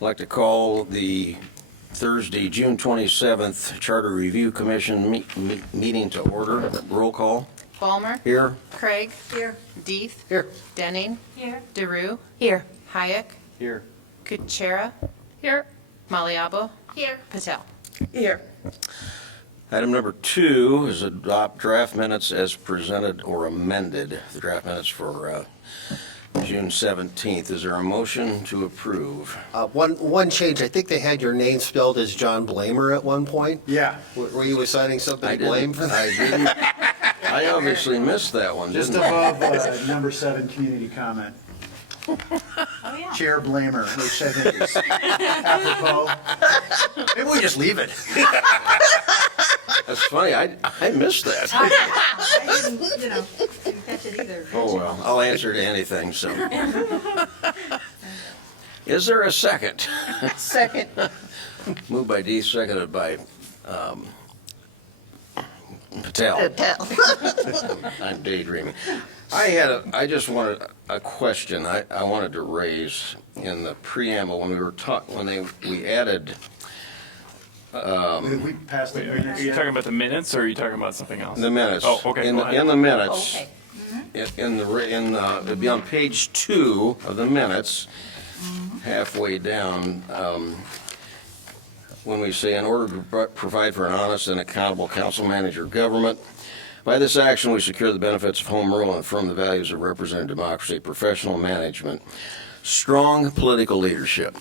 I'd like to call the Thursday, June 27th Charter Review Commission meeting to order. Roll call. Ballmer. Here. Craig. Here. Deeth. Here. Denning. Here. DeRue. Here. Hayek. Here. Kuchera. Here. Maliabo. Here. Patel. Here. Item number 2 is adopt draft minutes as presented or amended. The draft minutes for June 17th. Is there a motion to approve? One change, I think they had your name spelled as John Blamer at one point. Yeah, Were you assigning somebody blame for that? I didn't. I obviously missed that one, just didn't I? above number 7 community comment. Oh, yeah. Chair Blamer, which I think is apropos. Maybe we just leave it. That's funny. I missed that. I didn't, didn't catch it either. Oh, well, I'll answer to anything, so. Is there a second? Second. Moved by Dee, seconded by Patel. I'm daydreaming. I just wanted a question I wanted to raise in the preamble when we were we added, We passed the Are you minutes talking yet? about the minutes, or are you talking about something else? the minutes. Oh, okay, In go the- ahead. in the minutes. Okay. It'd be on page 2 of the minutes, halfway down, when we say, in order to provide for an honest and accountable council manager government, by this action, we secure the benefits of home rule and affirm the values of representative democracy, professional management, strong political leadership.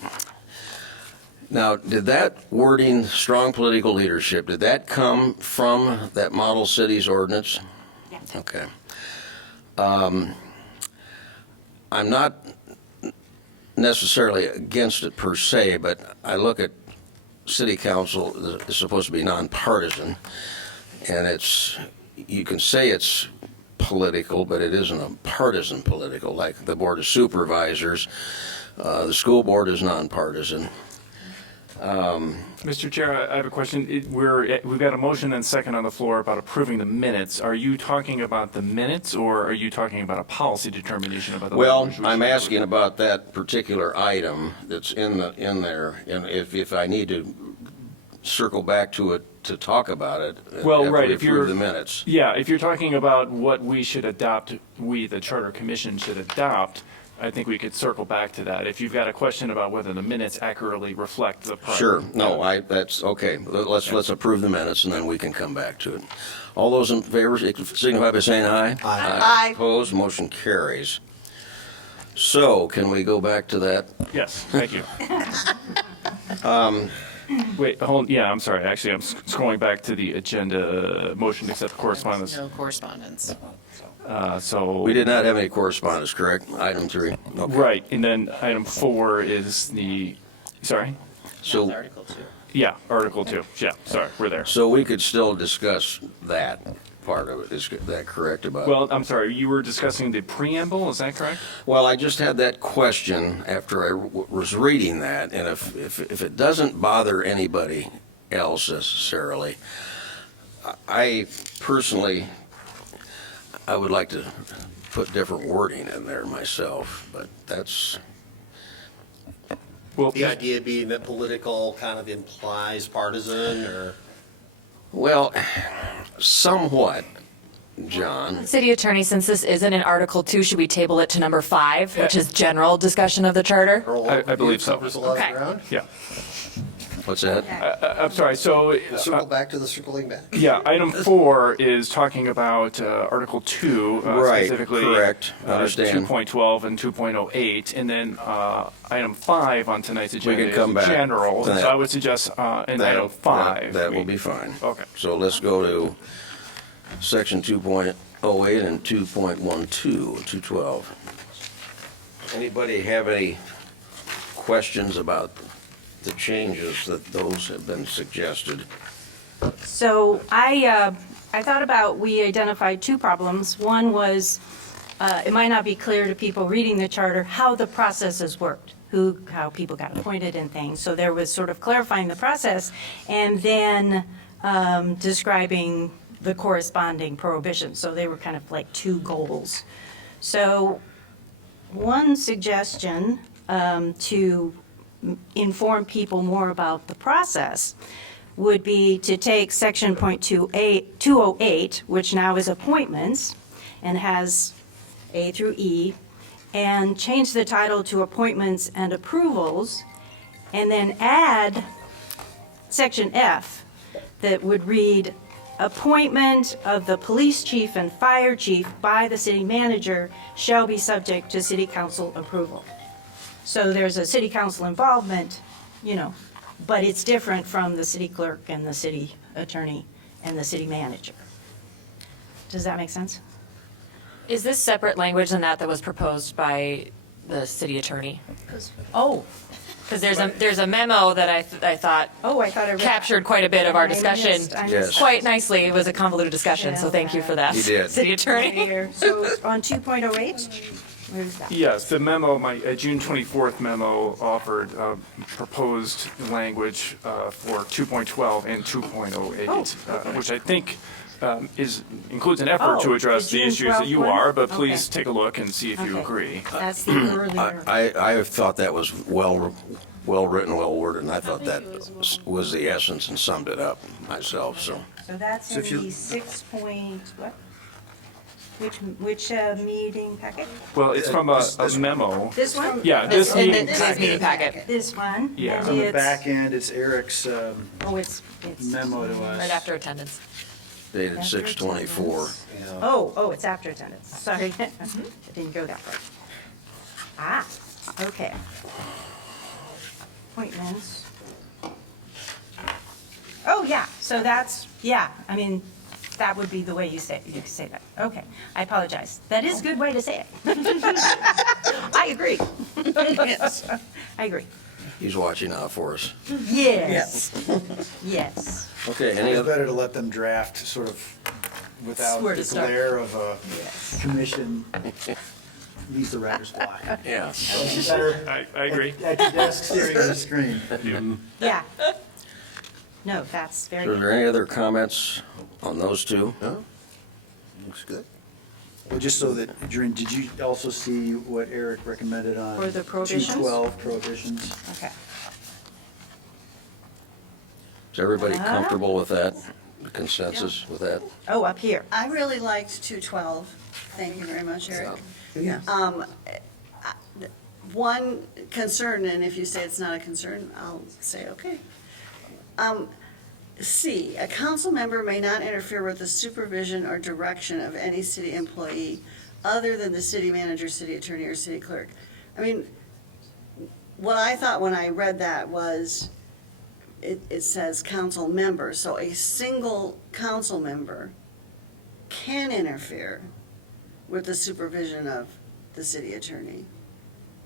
Now, did that wording, strong political leadership, did that come from that model cities ordinance? Yeah. Okay. I'm not necessarily against it per se, but I look at city council, it's supposed to be nonpartisan, and you can say it's political, but it isn't a partisan political, like the Board of Supervisors. The school board is nonpartisan. Mr. Chair, I have a question. We've got a motion and second on the floor about approving the minutes. Are you talking about the minutes, or are you talking about a policy determination about the Well, language? I'm asking about that particular item that's in there, and if I need to circle back to it to talk about it. Well, after right, we if you're- approve the minutes. Yeah, if you're talking about what we should adopt, the Charter Commission should adopt, I think we could circle back to that. If you've got a question about whether the minutes accurately reflect the prior. Sure, no, that's, okay, let's approve the minutes, and then we can come back to it. All those in favor signify by saying aye. Aye. Opposed, motion carries. So, can we go back to that? Yes, thank you. Wait, I'm sorry. Actually, I'm scrolling back to the agenda, motion to accept correspondence. No correspondence. So. We did not have any correspondence, correct? Item 3. Okay. Right, and then item 4 is sorry? So, Article 2. Yeah, Article 2. Yeah, sorry, we're there. so we could still discuss that part of it. Is that correct about? Well, I'm sorry, you were discussing the preamble, is that correct? Well, I just had that question after I was reading that, and if it doesn't bother anybody else necessarily, I personally, I would like to put different wording in there myself, but that's, Well, The idea being that political kind of implies partisan, or? well, somewhat, John. City Attorney, since this isn't in Article 2, should we table it to number 5, which is general discussion of the charter? I believe so. Covers a lot of Okay. ground? yeah, What's that? I'm sorry, so. Circle back to the circling back. Yeah, item 4 is talking about Article 2, Right, specifically. correct. Understand. 2.12 and 2.08, and then item 5 on tonight's agenda can come is back general. to that. So I would suggest in item 5. That will be fine. Okay. So let's go to section 2.08 and 2.12, 212. Anybody have any questions about the changes that those have been suggested? So I thought about, we identified 2 problems. One was, it might not be clear to people reading the charter how the processes worked, how people got appointed and things. So there was sort of clarifying the process and then describing the corresponding prohibitions. So they were kind of like 2 goals. So one suggestion to inform people more about the process would be to take section .208, which now is appointments and has A through E, and change the title to appointments and approvals, and then add section F that would read, appointment of the police chief and fire chief by the city manager shall be subject to city council approval. So there's a city council involvement, but it's different from the city clerk and the city attorney and the city manager. Does that make sense? Is this separate language than that was proposed by the city attorney? Oh, Because there's a memo that I thought I thought I read that. captured quite a bit of our discussion I missed Yes. quite nicely. It was a convoluted discussion, so thank you for that. You did. City Right attorney. here. So on 2.08, where's that? Yes, the memo, my June 24th memo offered proposed language for 2.12 and 2.08, which I think includes an effort to Oh, address the the June issues that you 12th one? are, but please Okay. take a look and see if you Okay. agree. That's the earlier. I have thought that was well written, well worded, and I thought that was the essence and summed it up myself, so. So that's So in if you- the 6 point, what? Which meeting packet? Well, it's from a This- memo. This one? Yeah, this In meeting today's meeting packet, This one? Yeah. And On the it's- back end, it's Eric's Oh, it's. memo to us. right after attendance. Dated 6/24. Oh, it's after attendance. Sorry. I didn't go that far. Ah, okay. Appointments. Oh, yeah, so that's, I mean, that would be the way you say that. Okay, I apologize. That is a good way to say it. I agree. Yes, I agree. He's watching out for us. Yes. Yes. Okay, It's any other? better to let them draft sort of without Where to the start. glare of a Yes. commission. Needs the writer's block. Yeah. It's better I agree. at your desk staring at the screen. Yeah. No, that's So are very, there any other comments on those two? No? Looks good. Well, just so that, Doreen, did you also see what Eric recommended on? For the prohibitions? 212 prohibitions? okay. Is everybody Uh-huh. comfortable with that? The consensus with that? Oh, up here. I really liked 212. Thank you very much, Eric. Yeah. One concern, and if you say it's not a concern, I'll say, okay. C, a council member may not interfere with the supervision or direction of any city employee other than the city manager, city attorney, or city clerk. I mean, what I thought when I read that was, it says council member, so a single council member can interfere with the supervision of the city attorney.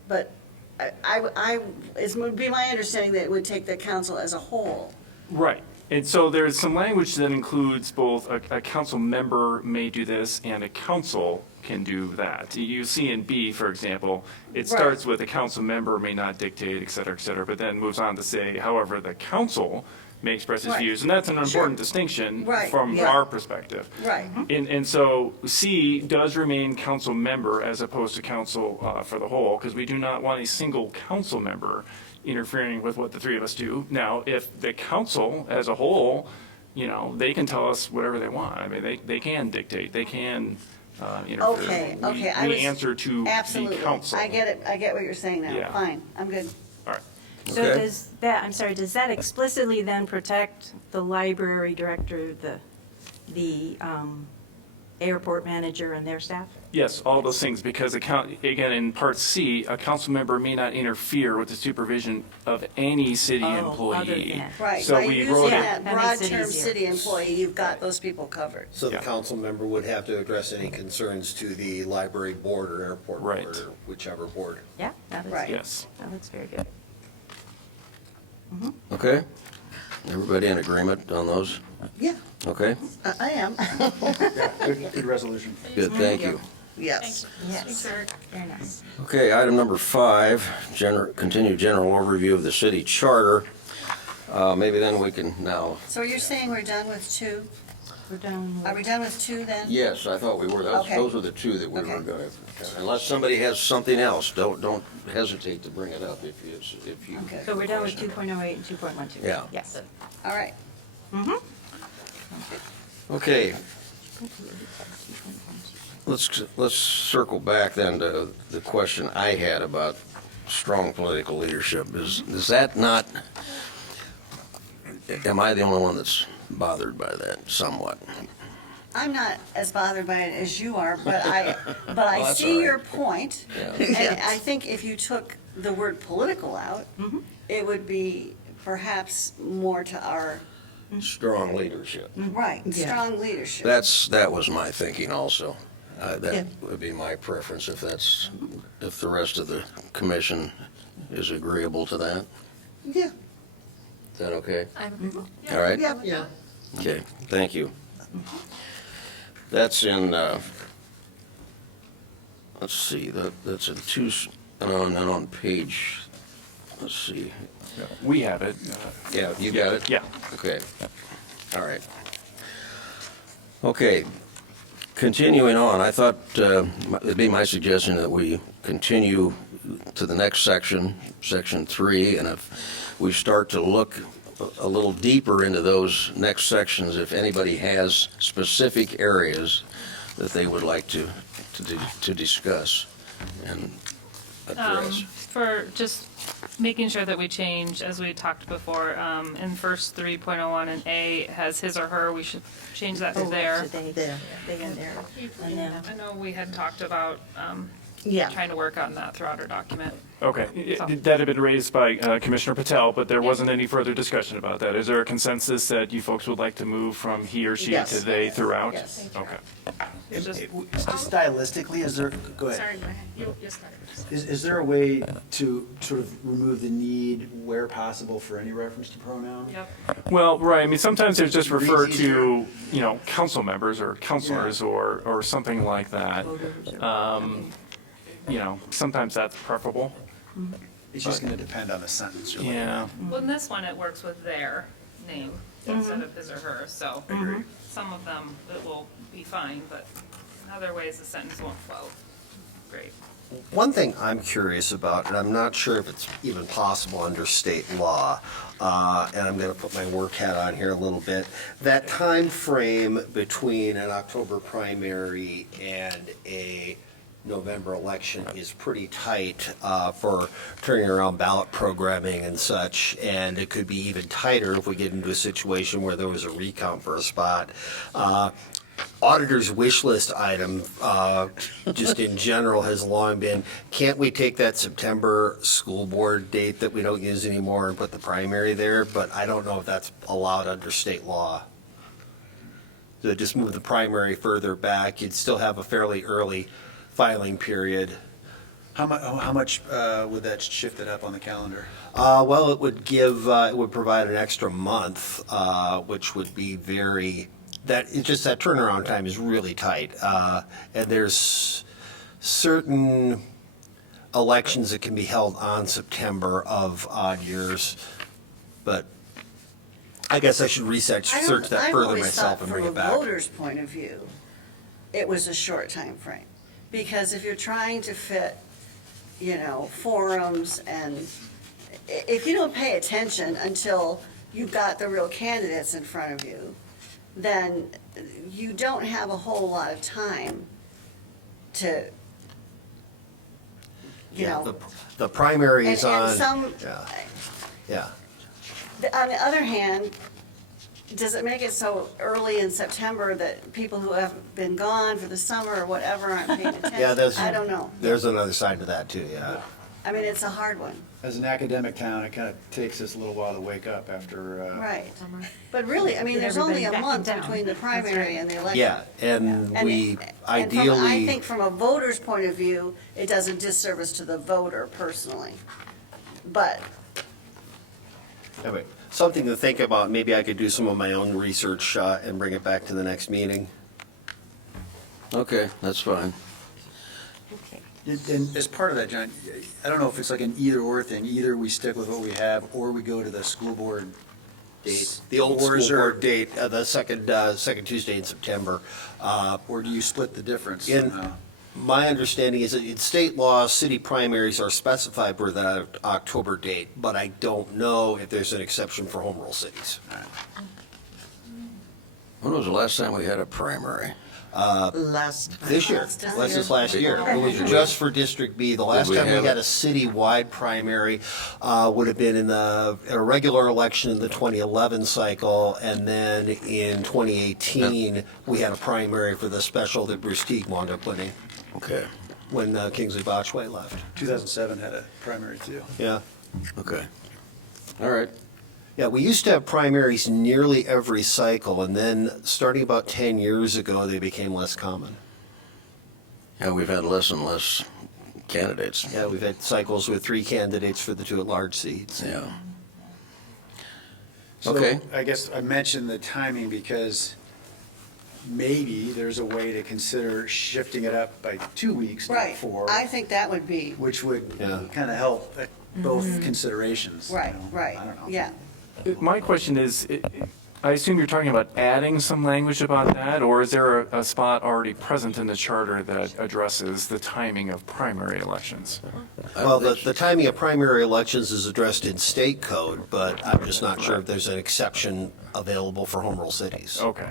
But it would be my understanding that it would take the council as a whole. Right. And so there's some language that includes both a council member may do this and a council can do that. You see in B, for example, it starts with a council member may not dictate, et cetera, but then moves on to say, however, the council may express its Right. views. And that's an important Sure. distinction Right, from yeah. our perspective. Right. And so C does remain council member as opposed to council for the whole, because we do not want a single council member interfering with what the three of us do. Now, if the council as a whole, they can tell us whatever they want. I mean, they can dictate, they can interfere. Okay, okay. We answer to the Absolutely. council. I get it. I get what you're saying now. Yeah. Fine. I'm good. All right. So Okay. does that explicitly then protect the library director, the airport manager and their staff? Yes, all those things, because again, in part C, a council member may not interfere with the supervision of any city Oh, employee. other than. Right. So By we using wrote it. that That broad makes it term easier. city employee, you've got those people covered. So the Yeah. council member would have to address any concerns to the library board or airport Right. board or whichever board. Yeah, that looks Right. good. Yes. That looks very good. Okay? Everybody in agreement on those? Yeah, Okay? I am. Yeah, good resolution. Good, thank you. Yes. Yes, very nice. Okay, item number 5, continue general overview of the city charter. Maybe then we can now, So you're saying we're done with 2? We're done. Are we done with 2 then? Yes, I thought we were. Okay. Those were the 2 that we were Okay. going to, unless somebody has something else, don't hesitate to bring it up if you. Okay. So we're done with 2.08 and 2.12? Yeah. Yes. All right. Okay. Let's circle back then to the question I had about strong political leadership. Is that not, am I the only one that's bothered by that somewhat? I'm not as bothered by it as you are, but I that's see all right. your point. Yeah. And I think if you took the word political out, it would be perhaps more to our, Strong leadership. right, strong leadership. That was my thinking also. That would be my preference if the rest of the commission is agreeable to that. Yeah. Is that okay? All right? Yeah. Okay, thank you. That's in, let's see, that's in and then on page, let's see. We have it. Yeah, you got it? Yeah. Okay, all right. Okay, continuing on, I thought it'd be my suggestion that we continue to the next section, section 3, and if we start to look a little deeper into those next sections, if anybody has specific areas that they would like to discuss and address. For just making sure that we change, as we talked before, in first 3.01 and A has his or her, we should change that to their. There. They in there. And then, I know we had talked about yeah. trying to work on that throughout our document. Okay, that had been raised by Commissioner Patel, but there wasn't any further discussion about that. Is there a consensus that you folks would like to move from he or she Yes. to they throughout? Yes. Okay. Stylistically, is there, go ahead. Sorry, you started. Is there a way to sort of remove the need where possible for any reference to pronoun? Yep. Well, right, I mean, sometimes they're just referred Reads to, council members or councilors or something like that. Sometimes that's preferable. It's just gonna depend on the sentence. Really. Yeah. Well, in this one, it works with their name instead of his or her, so some of them, it will be fine, but in other ways, the sentence won't flow. Great. One thing I'm curious about, and I'm not sure if it's even possible under state law, and I'm going to put my work hat on here a little bit, that time frame between an October primary and a November election is pretty tight for turning around ballot programming and such, and it could be even tighter if we get into a situation where there was a recount for a spot. Auditor's wish list item, just in general, has long been, can't we take that September school board date that we don't use anymore and put the primary there? But I don't know if that's allowed under state law. So just move the primary further back, you'd still have a fairly early filing period. How much would that shift it up on the calendar? Well, it would provide an extra month, which would be that turnaround time is really tight. And there's certain elections that can be held on September of odd years, but I guess I should search that further myself and bring it back. From a voter's point of view, it was a short time frame. Because if you're trying to fit, forums and if you don't pay attention until you've got the real candidates in front of you, then you don't have a whole lot of time to, The primary is and on. some, Yeah. on the other hand, does it make it so early in September that people who have been gone for the summer or whatever aren't paying attention? Yeah, I don't know. There's another side to that too, yeah. I mean, it's a hard one. As an academic town, it kind of takes us a little while to wake up after. Right. But really, I mean, there's only a month between the primary and the election. Yeah, and we And ideally. I think from a voter's point of view, it does a disservice to the voter personally. But, Anyway, something to think about, maybe I could do some of my own research and bring it back to the next meeting. Okay, that's fine. And as part of that, John, I don't know if it's like an either-or thing. Either we stick with what we have, or we go to the school board date, the old Or school is there- board date, the second Tuesday in September. Or do you split the difference In- somehow? My understanding is that in state law, city primaries are specified for that October date, but I don't know if there's an exception for home rule cities. When was the last time we had a primary? This year, last year. It was just for District B. The last we time we have had it? a citywide primary would have been in a regular election in the 2011 cycle, and then in 2018, we had a primary for the special that Bruce Teague wound up winning Okay, when Kingsley Botchway left. 2007 had a primary too. Yeah. okay. All right. Yeah, we used to have primaries nearly every cycle, and then starting about 10 years ago, they became less common. Yeah, we've had less and less candidates. Yeah, we've had cycles with 3 candidates for the 2 at-large seats. Yeah. So Okay. I guess I mentioned the timing because maybe there's a way to consider shifting it up by 2 weeks, not Right. 4, I think that would be, which would Yeah. kind of help both considerations. you right, know? right, I don't know. yeah. My question is, I assume you're talking about adding some language about that, or is there a spot already present in the charter that addresses the timing of primary elections? Well, the timing of primary elections is addressed in state code, but I'm just not sure if there's an exception available for home rule cities. Okay.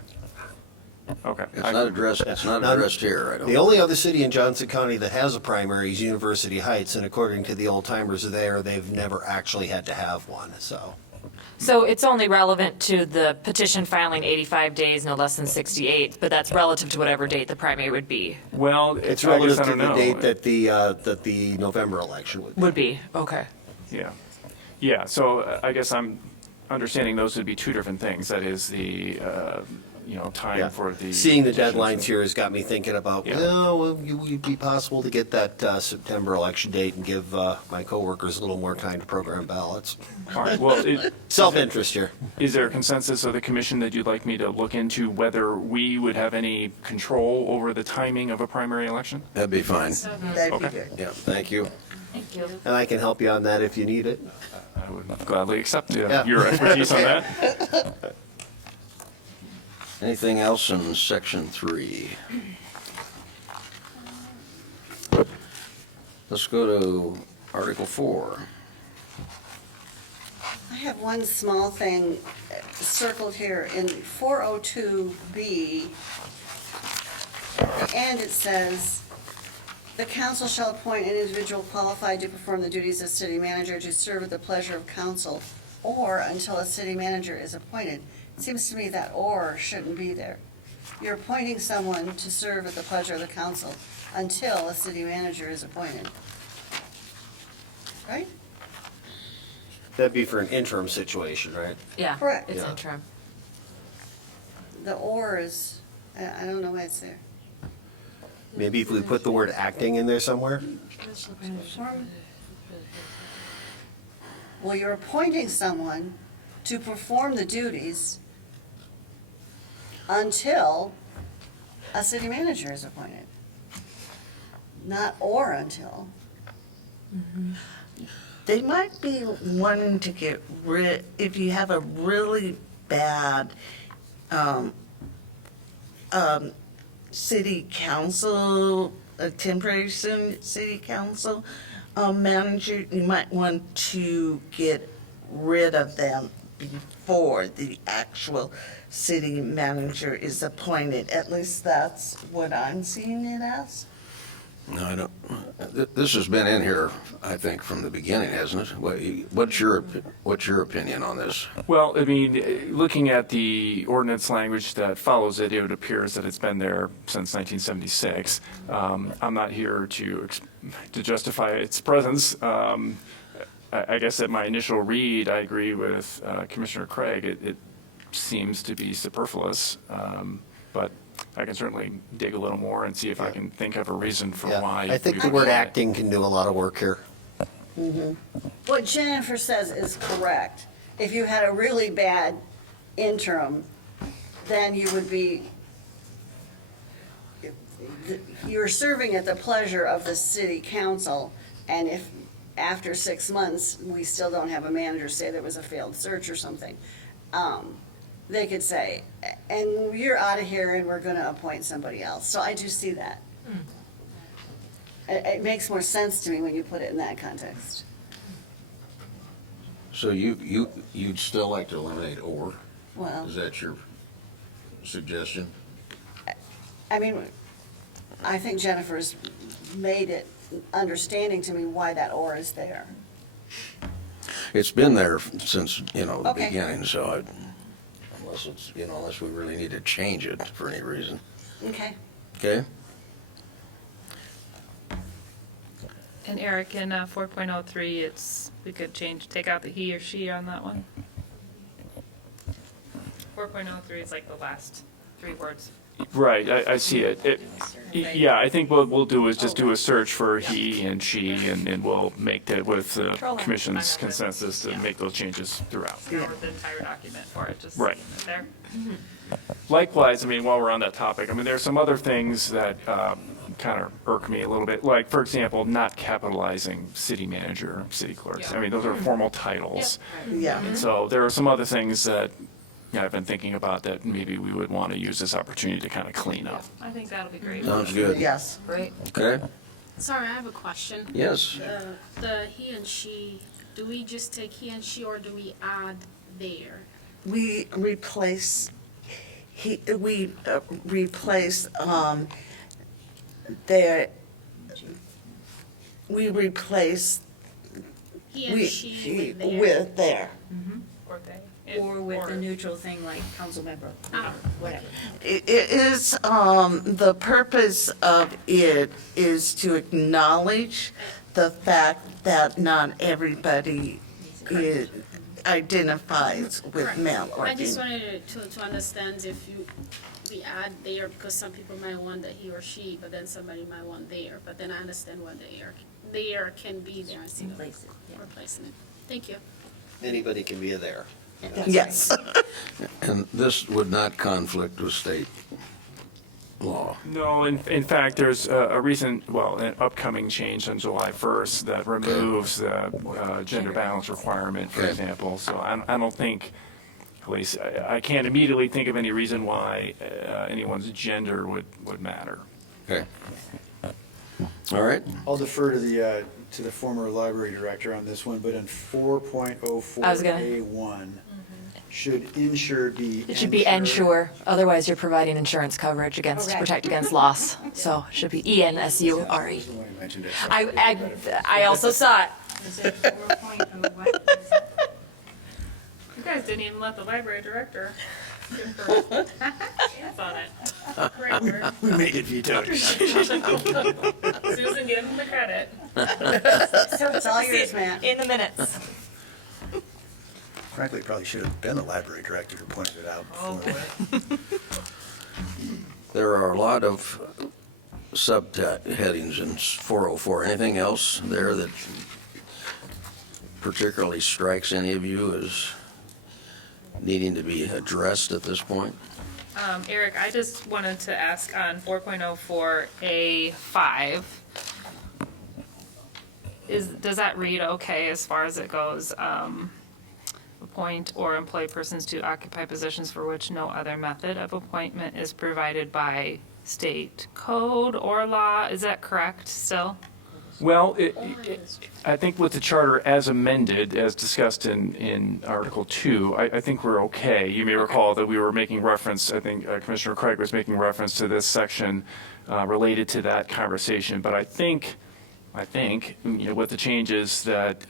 Okay. It's not addressed, it's not addressed here, I don't. The only other city in Johnson County that has a primary is University Heights, and according to the old timers there, they've never actually had to have one, so. So it's only relevant to the petition filing 85 days, no less than 68, but that's relative to whatever date the primary would be. Well, It's I guess relative I to don't the know. date that the November election would be. Would be, okay. Yeah. Yeah, so I guess I'm understanding those would be two different things. That is the, time Yeah. for the. Seeing the petitions. deadlines here has got me thinking about, Yeah. well, it would be possible to get that September election date and give my coworkers a little more time to program ballots. All right, well, Self-interest here. is there a consensus of the commission that you'd like me to look into whether we would have any control over the timing of a primary election? That'd be fine. That'd Okay. be good. Yeah, thank you. And I can help you on that if you need it. I would gladly accept Yeah. your expertise on that. Anything else in section 3? Let's go to Article 4. I have one small thing circled here in 402B, and it says, "The council shall appoint an individual qualified to perform the duties of city manager to serve at the pleasure of council or until a city manager is appointed." It seems to me that "or" shouldn't be there. You're appointing someone to serve at the pleasure of the council until a city manager is appointed. Right? That'd be for an interim situation, right? Yeah. Correct. It's Yeah. interim. The "or" is, I don't know why it's there. Maybe if we put the word acting in there somewhere? Well, you're appointing someone to perform the duties until a city manager is appointed. Not "or" until. They might be wanting to get rid, if you have a really bad city council, a temporary city council manager, you might want to get rid of them before the actual city manager is appointed. At least that's what I'm seeing it as. No, I don't, this has been in here, I think, from the beginning, hasn't it? What's your opinion on this? Well, I mean, looking at the ordinance language that follows it, it appears that it's been there since 1976. I'm not here to justify its presence. I guess at my initial read, I agree with Commissioner Craig. It seems to be superfluous, but I can certainly dig a little more and see if I can think of a reason for Yeah. why. I think we the would word do it. acting can do a lot of work here. What Jennifer says is correct. If you had a really bad interim, then you would be, you're serving at the pleasure of the city council, and if after 6 months, we still don't have a manager, say there was a failed search or something, they could say, and you're out of here and we're gonna appoint somebody else. So I do see that. It makes more sense to me when you put it in that context. So you'd still like to eliminate or? Well, Is that your suggestion? I mean, I think Jennifer's made it understanding to me why that or is there. It's been there since, the Okay. beginning, so unless we really need to change it for any reason. Okay. Okay? And Eric, in 4.03, we could take out the he or she on that one. 4.03 is like the last 3 words. Right, I see it. Yeah, I think what we'll do is just do a search for he and she, and we'll make that with the commission's consensus to make those changes throughout. Not the entire document for it, just Right. there. Likewise, while we're on that topic, there are some other things that kind of irk me a little bit. Like, for example, not capitalizing city manager, city clerks. Yeah. Those are formal titles. Yeah. And so there are some other things that I've been thinking about that maybe we would want to use this opportunity to kind of clean up. I think that'll be great. Sounds good. Yes. Great. Okay? Sorry, I have a question. Yes. The he and she, do we just take he and she or do we add there? We replace, their, we replace He and she with there? with their. Or they. Or with the neutral thing like council member, whatever. It is, the purpose of it is to acknowledge the fact that not everybody identifies with Correct. male or I just female. wanted to understand if we add there, because some people might want the he or she, but then somebody might want there, but then I understand what there can be there instead of Replace it, yeah. replacing it. Thank you. Anybody can be a there. Yes. And this would not conflict with state law. No, in fact, there's a recent, an upcoming change on July 1st that removes the gender balance requirement, for Okay. example. So I don't think, at least, I can't immediately think of any reason why anyone's gender would matter. Okay. All right? I'll defer to the former library director on this one, but in 4.04 I was gonna- A1, should insured be It should be ensure, otherwise you're providing insurance coverage against, to Correct. protect against loss. So it should be ENSURE. Was the one who mentioned it. I also saw it. Is it 4.0 what is it? You guys didn't even let the library director give her chance on it. Great work. We made it vetoed. Susan, give him the credit. It's all yours, Matt. In the minutes. Frankly, it probably should have been the library director who pointed it out before. There are a lot of subheadings in 404. Anything else there that particularly strikes any of you as needing to be addressed at this point? Eric, I just wanted to ask on 4.04A5, does that read okay as far as it goes? Appoint or employ persons to occupy positions for which no other method of appointment is provided by state code or law. Is that correct still? Well, I think with the charter as amended, as discussed in Article 2, I think we're okay. You may recall that we were making reference, I think Commissioner Craig was making reference to this section related to that conversation. But I think, with the changes that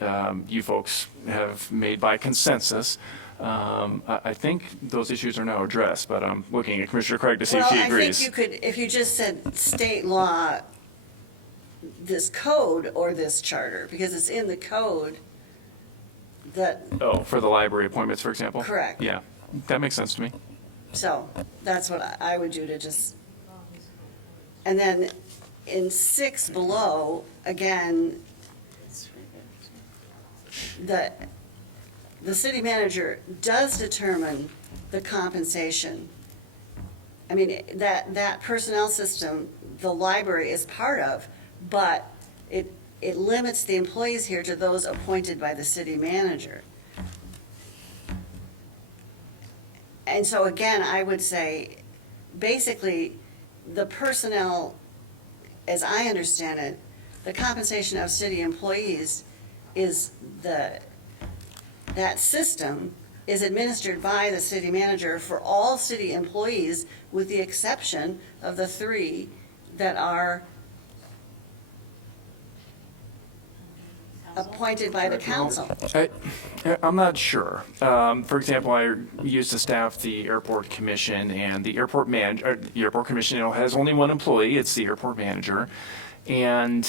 you folks have made by consensus, I think those issues are now addressed. But I'm looking at Commissioner Craig to see if Well, she I agrees. think you could, if you just said state law, this code or this charter, because it's in the code that, Oh, for the library appointments, for example? Correct. Yeah, that makes sense to me. so that's what I would do to just, and then in 6 below, again, the city manager does determine the compensation. I mean, that personnel system, the library is part of, but it limits the employees here to those appointed by the city manager. And so again, I would say, basically, the personnel, as I understand it, the compensation of city employees is that system is administered by the city manager for all city employees, with the exception of the 3 that are appointed by the council. I'm not sure. For example, I used to staff the airport commission, and the airport commission, has only one employee. It's the airport manager. And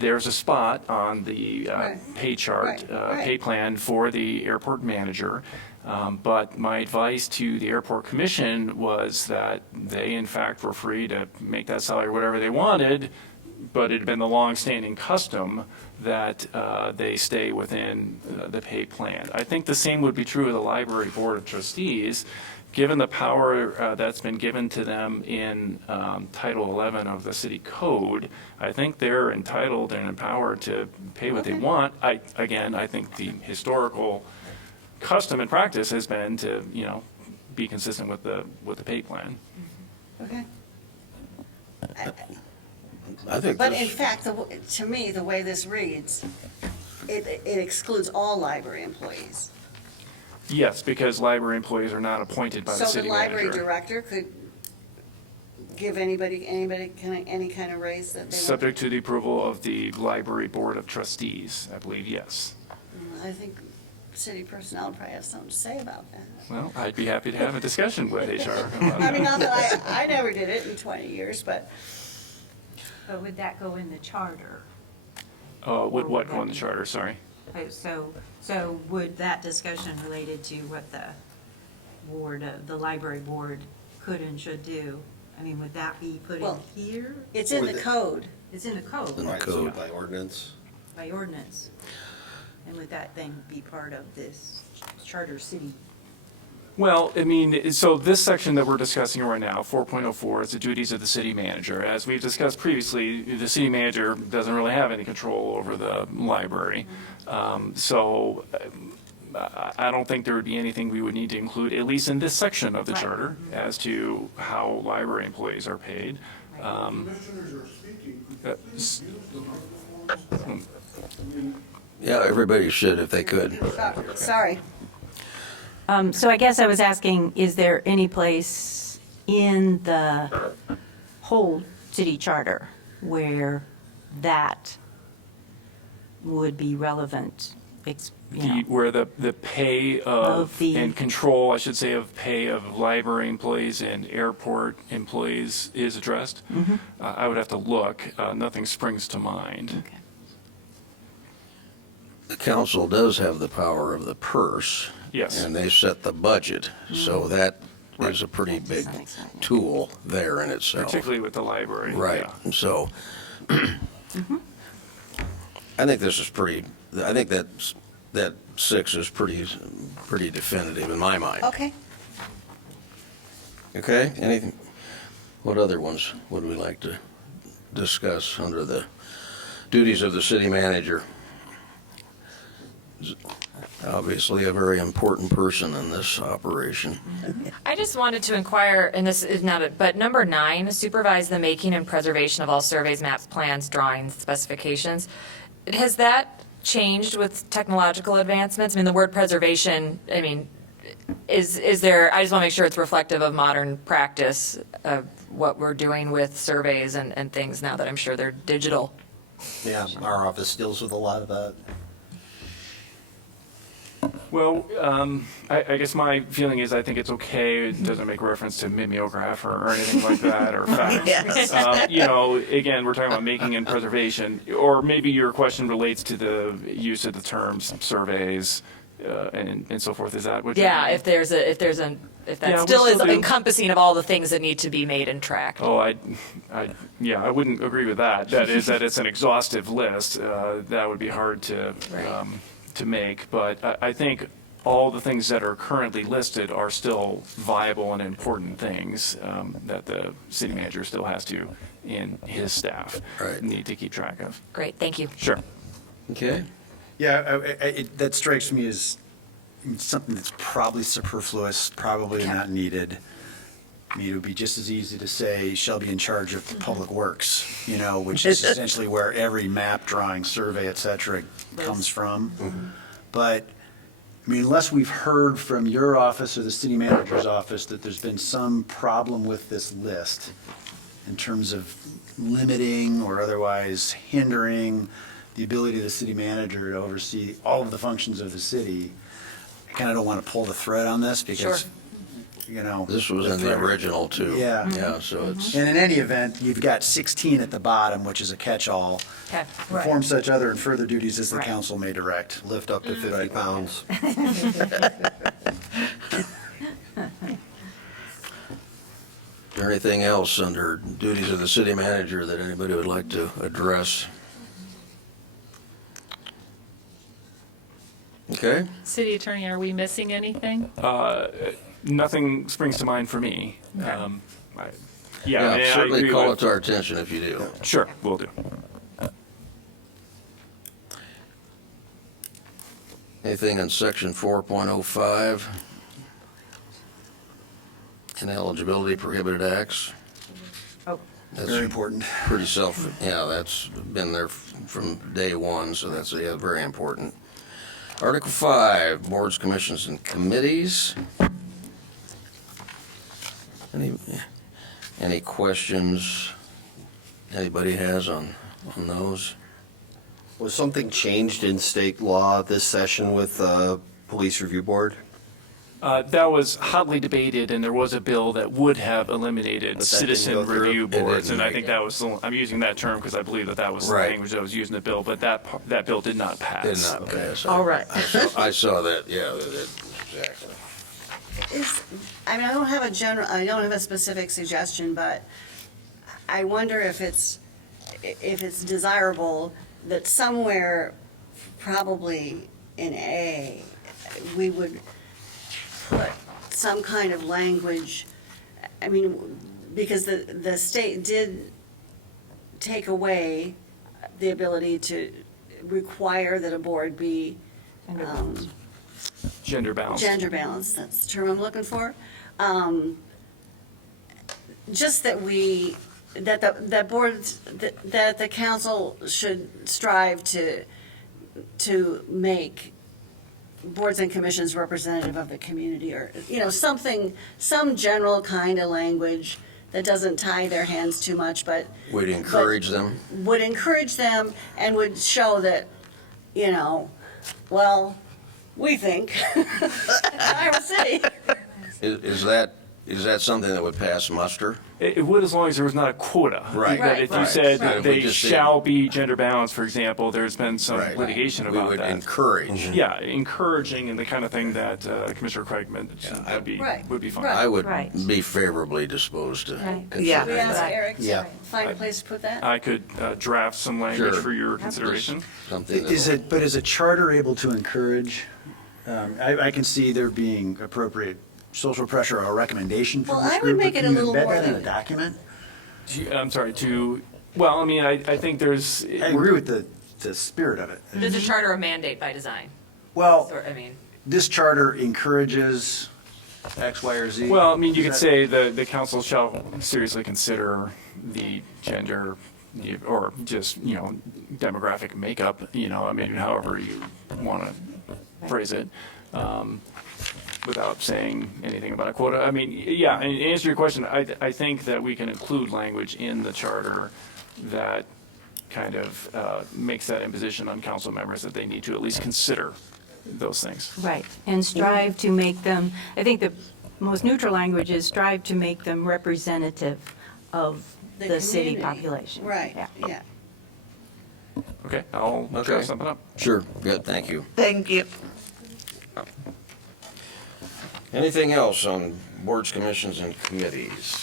there's a spot on the pay chart, pay plan for the airport manager. But my advice to the airport commission was that they, in fact, were free to make that salary whatever they wanted, but it had been the long-standing custom that they stay within the pay plan. I think the same would be true of the library board of trustees. Given the power that's been given to them in Title 11 of the city code, I think they're entitled and empowered to pay what they want. I think the historical custom and practice has been to, be consistent with the pay plan. Okay. I think But in this, fact, to me, the way this reads, it excludes all library employees. Yes, because library employees are not appointed by the So the city library manager. director could give anybody any kind of raise that they want? Subject to the approval of the library board of trustees, I believe, yes. I think city personnel probably have something to say about that. Well, I'd be happy to have a discussion with HR about I mean, that. not that I never did it in 20 years, but But would that go in the charter? Would what go in the charter, sorry? So would that discussion related to what the the library board could and should do, I mean, would that be put in Well, here? it's in Or the the- code. It's in the code In the Right, so code. by ordinance. by ordinance. And would that then be part of this charter city? Well, I mean, so this section that we're discussing right now, 4.04, is the duties of the city manager. As we've discussed previously, the city manager doesn't really have any control over the library. So I don't think there would be anything we would need to include, at least in this section of the Right. charter, as to how library employees are paid. Commissioners are speaking. Uh, Could you s- mute the microphones? yeah, everybody should if they could. Sorry. So I guess I was asking, is there any place in the whole city charter where that would be relevant? Where the pay Of the- and control, I should say, of pay of library employees and airport employees is addressed. Mm-hmm. I would have to look. Nothing springs to mind. Okay. The council does have the power of the purse. Yes. And they set the budget, so that is a pretty big tool there in itself. Particularly with the library. Right, yeah. and so, I think this is pretty, I think that 6 is pretty definitive in my mind. Okay. Okay, anything, what other ones would we like to discuss under the duties of the city manager? Obviously, a very important person in this operation. I just wanted to inquire, and this is not, but number 9, supervise the making and preservation of all surveys, maps, plans, drawings, specifications. Has that changed with technological advancements? I mean, the word preservation, I mean, is there, I just want to make sure it's reflective of modern practice of what we're doing with surveys and things now that I'm sure they're digital. Yeah, our office deals with a lot of that. Well, I guess my feeling is I think it's okay. It doesn't make reference to mimeograph or anything like that or fax. Yes. Again, we're talking about making and preservation, or maybe your question relates to the use of the terms surveys and so forth. Is that what? you're Yeah, meaning? if that Yeah, we still is still do. encompassing of all the things that need to be made and tracked. Oh, I wouldn't agree with that. That is that it's an exhaustive list. That would be hard to Right. to make. But I think all the things that are currently listed are still viable and important things that the city manager still has to, and his staff Right. need to keep track of. Great, thank you. Sure. Okay? Yeah, that strikes me as something that's probably superfluous, probably Okay. not needed. I mean, it would be just as easy to say, shall be in charge of Public Works, which is essentially where every map, drawing, survey, et cetera, comes from. But, I mean, unless we've heard from your office or the city manager's office that there's been some problem with this list in terms of limiting or otherwise hindering the ability of the city manager to oversee all of the functions of the city, I kind of don't want to pull the thread on this because, This was in the thread- original too. Yeah. Yeah, so it's, And in any event, you've got 16 at the bottom, which is a catch-all. Okay. Perform such other and further duties as the Right. council may direct. Lift up to 50 pounds. is there anything else under duties of the city manager that anybody would like to address? Okay, City Attorney, are we missing anything? Nothing springs to mind for me. Okay. Yeah, I mean, I certainly agree call with- it to our attention if you do. Sure, will do. Anything in section 4.05? Ineligibility prohibited acts? Oh. That's Very important. pretty that's been there from day one, so that's, very important. Article 5, boards, commissions, and committees. Any questions anybody has on those? Was something changed in state law this session with Police Review Board? That was hotly debated, and there was a bill that would have eliminated But that didn't citizen go through? review It boards, didn't. and I think that was, I'm using that term because I believe that was the Right. language that was used in the bill, but that bill did not pass. Did not pass. All right. I saw that, exactly. I don't have a specific suggestion, but I wonder if it's desirable that somewhere, probably in A, we would put some kind of language, because the state did take away the ability to require that a board be Gender balance. gender balance, that's the term I'm looking for. Just that that boards, that the council should strive to make boards and commissions representative of the community, or, some general kind of language that doesn't tie their hands too much, but Would encourage them? would encourage them and would show that, well, we think, Iowa City. Is that something that would pass muster? It would, as long as there was not a quota. Right. That if you Right. said Right. If we they just said- shall be gender balanced, for example, there's been some Right. litigation We about would that. encourage. Yeah, encouraging and the kind of thing that Commissioner Craig mentioned Right. would be fine. Right. I would Right. be favorably disposed to Right. consider Yeah. We ask that. Eric Yeah. to find a place to put that? I could draft some language Sure. for your consideration. Something Is that, is a charter able to encourage, I can see there being appropriate social pressure or recommendation from Well, this I would group. make but it a can you little embed more that in a than- document? I'm sorry, well, I mean, I think there's. I agree with the spirit of it. Does the charter a mandate by design? Well, this charter encourages X, Y, or Z. Well, I mean, you could Is that- say the council shall seriously consider the gender or just, demographic makeup, I mean, however you want to phrase it, without saying anything about a quota. I mean, yeah, and to answer your question, I think that we can include language in the charter that kind of makes that imposition on council members that they need to at least consider those things. Right, and strive to make them, I think the most neutral language is strive to make them representative of the city community. population. Right, Yeah. yeah. Okay, I'll Okay. draft something up. sure, good, thank you. Thank you. Anything else on boards, commissions, and committees?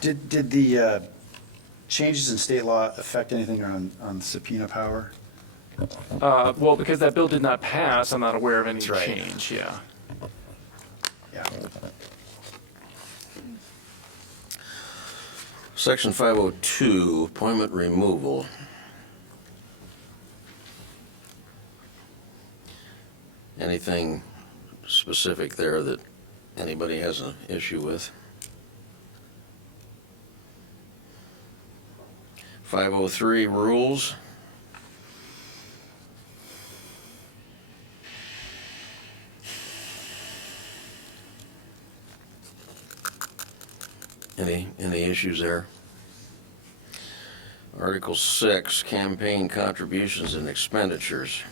Did the changes in state law affect anything on subpoena power? Well, because that bill did not pass, I'm not aware of any That's right. change, yeah. Yeah. Section 502, appointment removal. Anything specific there that anybody has an issue with? 503, rules. Any issues there? Article 6, campaign contributions and expenditures.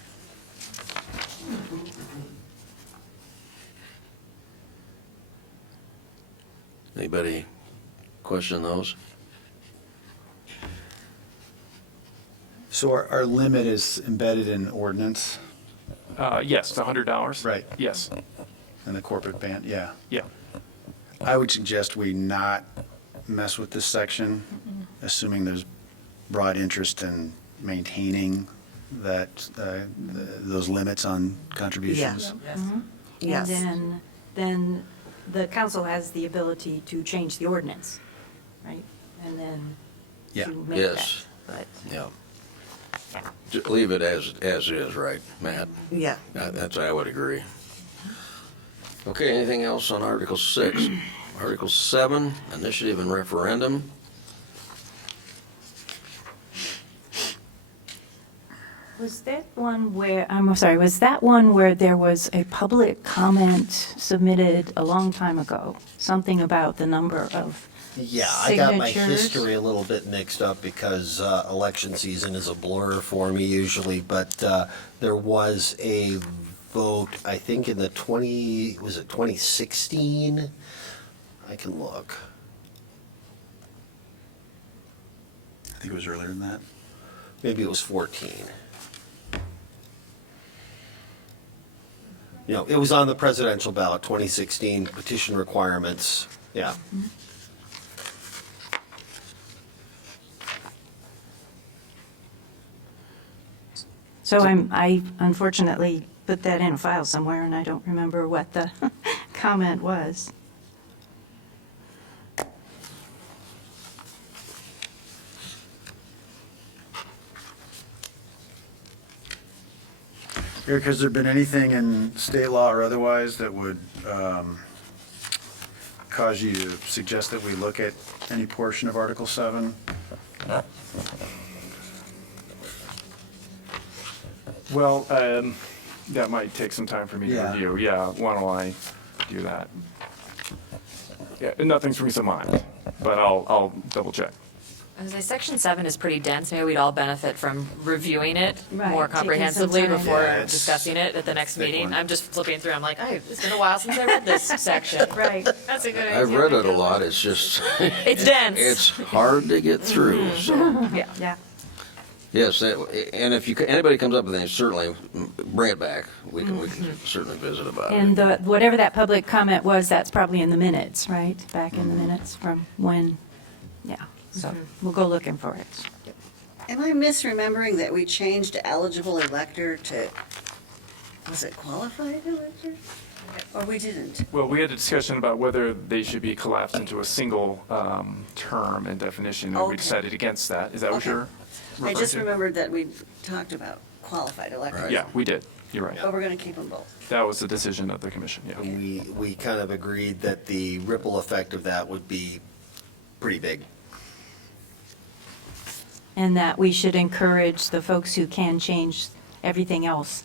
Anybody question those? So our limit is embedded in ordinance Yes, the $100. Right. Yes, and the corporate ban, yeah. yeah. I would suggest we not mess with this section, assuming there's broad interest in maintaining that, those limits on contributions. Yes. And then the council has the ability to change the ordinance, right? And then Yeah. to make Yes. that. Yeah. Leave it as is, right, Matt? Yeah. That's, I would agree. Okay, anything else on Article 6? Article 7, initiative and referendum. Was that one where, I'm sorry, was that one where there was a public comment submitted a long time ago? Something about the number of Yeah, I got my signatures? history a little bit mixed up because election season is a blur for me usually, but there was a vote, I think in the 2016? I can look. I think it was earlier than that. Maybe it was 14. You know, it was on the presidential ballot, 2016, petition requirements, yeah. So I unfortunately put that in a file somewhere, and I don't remember what the comment was. Eric, has there been anything in state law or otherwise that would cause you to suggest that we look at any portion of Article 7? Well, that might take some time for me to Yeah. review. Yeah, why don't I do that? Yeah, nothing springs to mind, but I'll double check. I was gonna say, Section 7 is pretty dense. Maybe we'd all benefit from reviewing it Right, more taking some comprehensively time. before Yeah, it's discussing it at the next thick meeting. one. I'm just flipping through. I'm like, it's been a while since I read this section. Right. That's a good idea. I've read it a lot, it's just, It's dense. it's hard to get through, so. Yeah. Yeah. Yes, and if anybody comes up with anything, certainly bring it back. We can certainly visit about it. And whatever that public comment was, that's probably in the minutes, right? Back in the minutes from when, yeah. So we'll go looking for it. Am I misremembering that we changed eligible elector to, was it qualified elector? Or we didn't? Well, we had a discussion about whether they should be collapsed into a single term and definition, and we Okay. decided against that. Is that what Okay. you're I just referring to? remembered that we talked about qualified electors. Right. Yeah, we did. You're right. But we're going to keep them both. That was the decision of the commission, yeah. We kind of agreed that the ripple effect of that would be pretty big. And that we should encourage the folks who can change everything else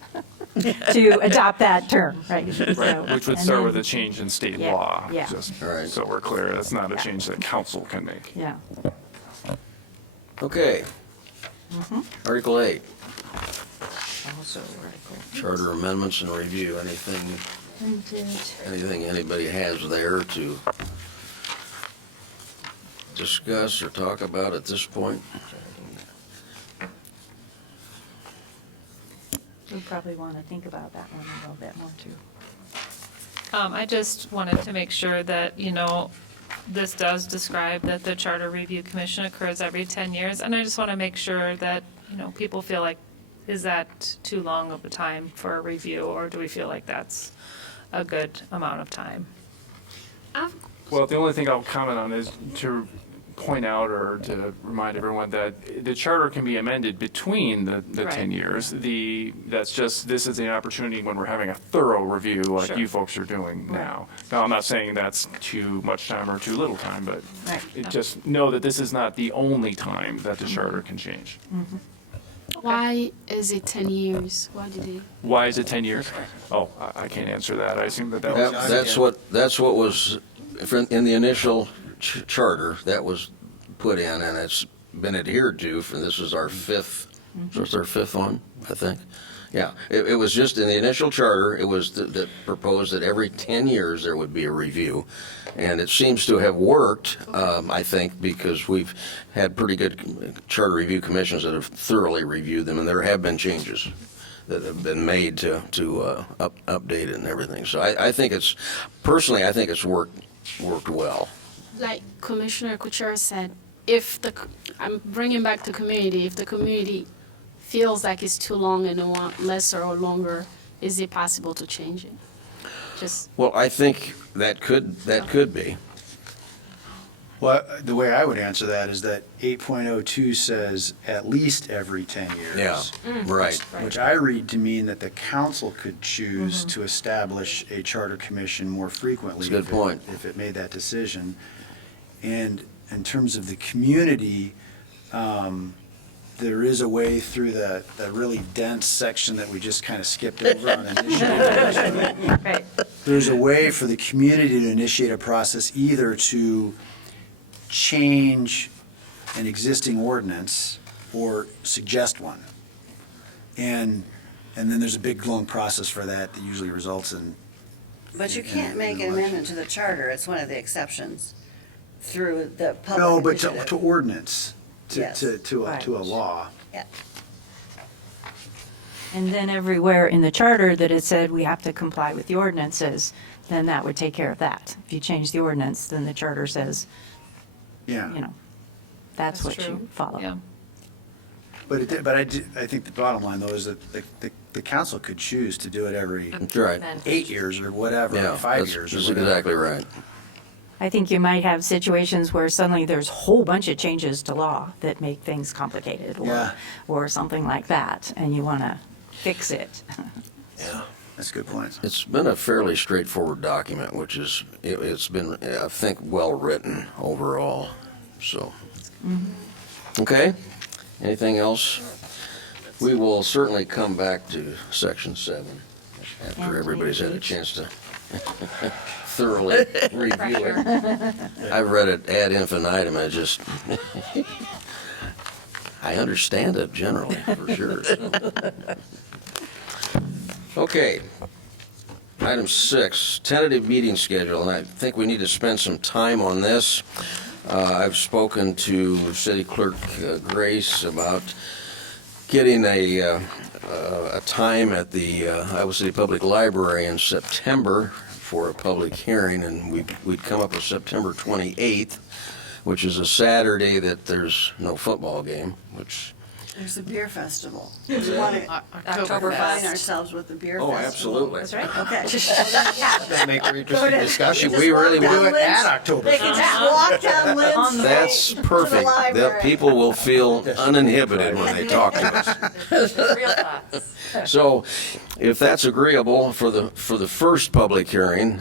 to adopt that term, right? Right, So- which would and start then- with a change in state Yeah, law. yeah. Just Right. so we're clear, that's not a Yeah. change that council can make. Yeah. Okay. Article 8, Also, Article charter amendments and review. Anything anybody has there to discuss or talk about at this point? We probably want to think about that one a little bit more too. I just wanted to make sure that, this does describe that the Charter Review Commission occurs every 10 years, and I just want to make sure that, people feel like, is that too long of a time for a review, or do we feel like that's a good amount of time? Well, the only thing I'll comment on is to point out or to remind everyone that the charter can be amended between the 10 years. That's just, this is the opportunity when we're having a thorough review like Sure. you folks are doing now. Now, I'm not saying that's too much time or too little time, but just know that this is not the only time that the charter can change. Why is it 10 years? Why did it? Why is it 10 years? Oh, I can't answer that. I assume that was. That's what was, in the initial charter, that was put in, and it's been adhered to, for this is our fifth, so it's our fifth one, I think. Yeah, it was just in the initial charter, it was that proposed that every 10 years there would be a review. And it seems to have worked, I think, because we've had pretty good charter review commissions that have thoroughly reviewed them, and there have been changes that have been made to update it and everything. So I think it's, personally, I think it's worked well. Like Commissioner Kuchera said, I'm bringing back the community, if the community feels like it's too long and they want lesser or longer, is it possible to change it? Just, Well, I think that could be. Well, the way I would answer that is that 8.02 says at least every 10 years. Yeah, right. Which I read to mean that the council could choose to establish a charter commission more frequently. That's a good point. If it made that decision. And in terms of the community, there is a way through that really dense section that we just kind of skipped over on initiative. Right. There's a way for the community to initiate a process either to change an existing ordinance or suggest one. And then there's a big, long process for that that usually results in. But you can't make an amendment to the charter, it's one of the exceptions, through the public No, but initiative. to ordinance, Yes. to a law. Yeah. And then everywhere in the charter that it said we have to comply with the ordinances, then that would take care of that. If you change the ordinance, then the charter says, Yeah. you know, that's what true. you follow. Yeah. But I think the bottom line, though, is that the council could choose to do it every That's right. 8 years or whatever, Yeah, or 5 that's years or that's whatever. exactly right. I think you might have situations where suddenly there's a whole bunch of changes to law that make things complicated Yeah. or something like that, and you want to fix it. Yeah. That's a good point. It's been a fairly straightforward document, which is, it's been, I think, well-written overall, so. Okay, anything else? We will certainly come back to section 7 after everybody's had a chance to thoroughly review it. I've read it ad infinitum, I just, I understand it generally, for sure. So. Okay. Item 6, tentative meeting schedule, and I think we need to spend some time on this. I've spoken to City Clerk Grace about getting a time at the Iowa City Public Library in September for a public hearing, and we'd come up with September 28th, which is a Saturday that there's no football game, which... There's a beer festival. We want to Oktoberfest. align ourselves with the beer festival. Oh, absolutely. That's right. Okay. That'd make for interesting discussion. Just We walk really down do it Lynch. at October. They can just walk down Lynch Street That's to the perfect. The library. people will feel uninhibited when they talk to us. Real thoughts. So if that's agreeable for the first public hearing,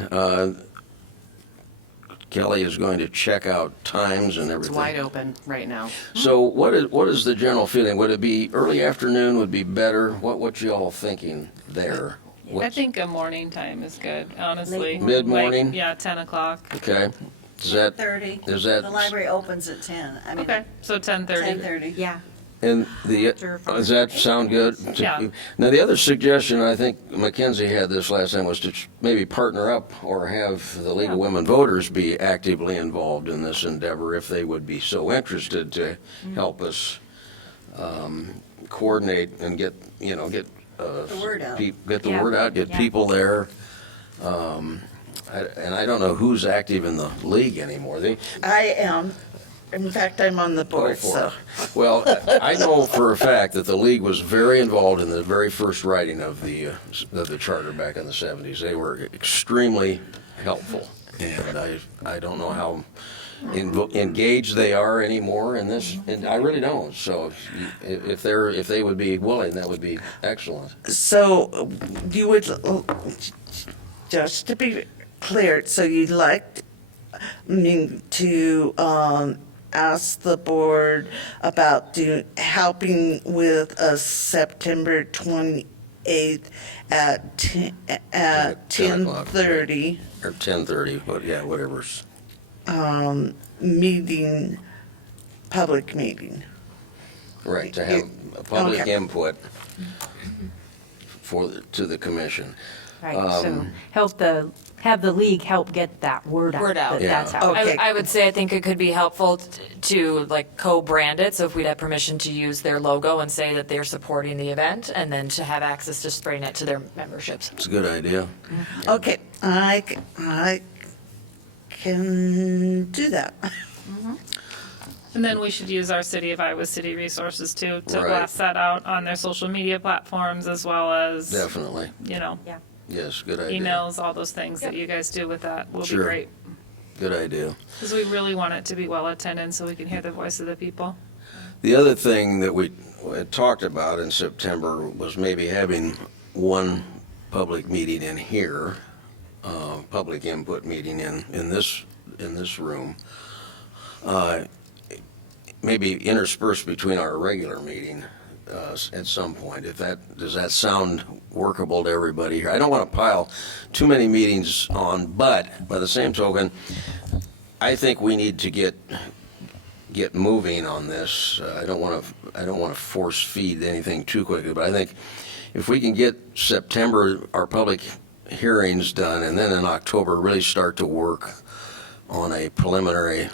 Kelly is going to check out times and It's everything. wide open right now. So what is the general feeling? Would it be early afternoon would be better? What you all thinking there? I What's- think a morning time is good, honestly. Mid-morning? Like, yeah, 10 o'clock. Okay. Is that, 30. is that? The library opens at 10. I mean, Okay, so 10:30. 10:30. Yeah. And does that sound good? to Yeah. you? Now, the other suggestion, I think Mackenzie had this last time, was to maybe partner up or have the League of Women Voters be actively involved in this endeavor if they would be so interested to help us coordinate and get The word out. Get the Yeah. word out, get Yeah. people there. And I don't know who's active in the league anymore. I am. In fact, I'm on the Go board, for so. it. Well, I know for a fact that the league was very involved in the very first writing of the charter back in the 70s. They were extremely helpful, and I don't know how engaged they are anymore in this, and I really don't. So if they would be willing, that would be excellent. So you would, just to be clear, so you'd like me to ask the board about helping with a September 28th at 10:30 Or 10:30, but yeah, whatever's. meeting, public meeting. Right, to have a public Okay. input to the commission. Right, so have the league help get that word out. Word out. that Yeah. That's how. Okay. I would say I think it could be helpful to like co-brand it, so if we'd have permission to use their logo and say that they're supporting the event, and then to have access to spraying it to their memberships. It's a good idea. Okay, I can do that. And then we should use our City of Iowa City resources too, to Right. blast that out on their social media platforms as well as, Definitely. you know, Yes, good idea. emails, all those things that you guys do with that will be Sure. great. Good idea. Because we really want it to be well attended so we can hear the voice of the people. The other thing that we had talked about in September was maybe having one public meeting in here, public input meeting in this room, maybe interspersed between our regular meeting at some point. Does that sound workable to everybody here? I don't want to pile too many meetings on, but by the same token, I think we need to get moving on this. I don't want to force feed anything too quickly, but I think if we can get September, our public hearings done, and then in October really start to work on a preliminary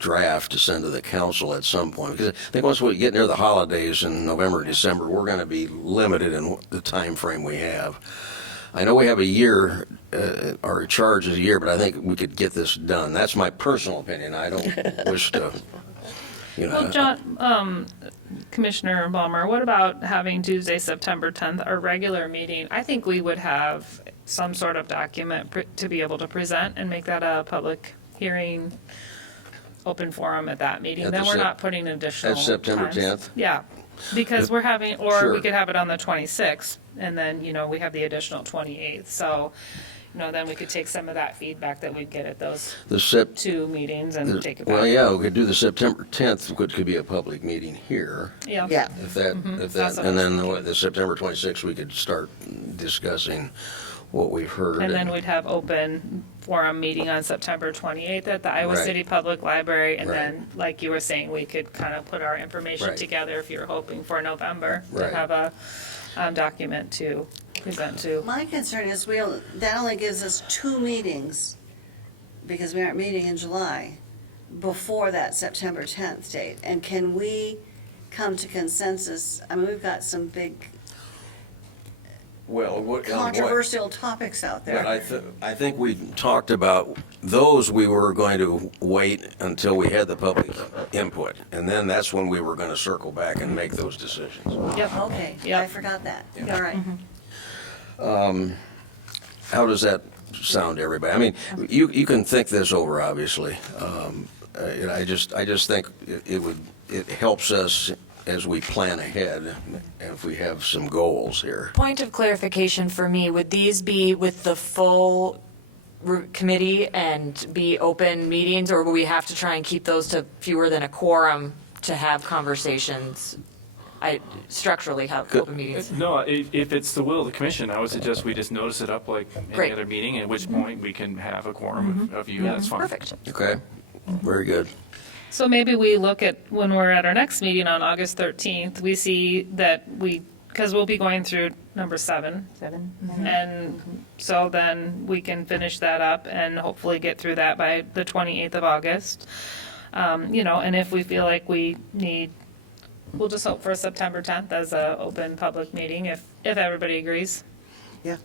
draft to send to the council at some point. Because I think once we get near the holidays in November, December, we're going to be limited in the time frame we have. I know we have a year, our charge is a year, but I think we could get this done. That's my personal opinion. I don't wish to, Well, John, Commissioner Ballmer, what about having Tuesday, September 10th, our regular meeting? I think we would have some sort of document to be able to present and make that a public hearing, open forum at that meeting. At Then the we're Sep- not putting additional at September times. 10th? Yeah, because we're having, or Sure. we could have it on the 26th, and then, we have the additional 28th. So, then we could take some of that feedback that we'd get at those the Sep, two meetings and take it back. well, yeah, we could do the September 10th, which could be a public meeting here. Yeah. Yeah. If that, That's what I and was then thinking. the September 26th, we could start discussing what we've heard. And then we'd have open forum meeting on September 28th at the Iowa Right. City Public Library. And Right. then, like you were saying, we could kind of put our information Right. together if you're hoping for November Right. to have a document to present to. My concern is that only gives us 2 meetings, because we aren't meeting in July, before that September 10th date. And can we come to consensus? I mean, we've got some big Well, what, on what? controversial topics out But there. I think we talked about those, we were going to wait until we had the public input. And then that's when we were going to circle back and make those decisions. Yep. Okay, Yep. I forgot that. All right. How does that sound to everybody? I mean, you can think this over, obviously. I just think it helps us as we plan ahead if we have some goals here. Point of clarification for me, would these be with the full committee and be open meetings, or will we have to try and keep those to fewer than a quorum to have conversations? Structurally have open meetings. No, if it's the will of the commission, I would suggest we just notice it up like any Great. other meeting, at which point we can have a quorum of you, that's fine. Perfect. Okay? Very good. So maybe we look at, when we're at our next meeting on August 13th, we see that because we'll be going through number 7. And so then we can finish that up and hopefully get through that by the 28th of August. And if we feel like we need, we'll just hope for September 10th as a open public meeting, if everybody agrees. Yeah.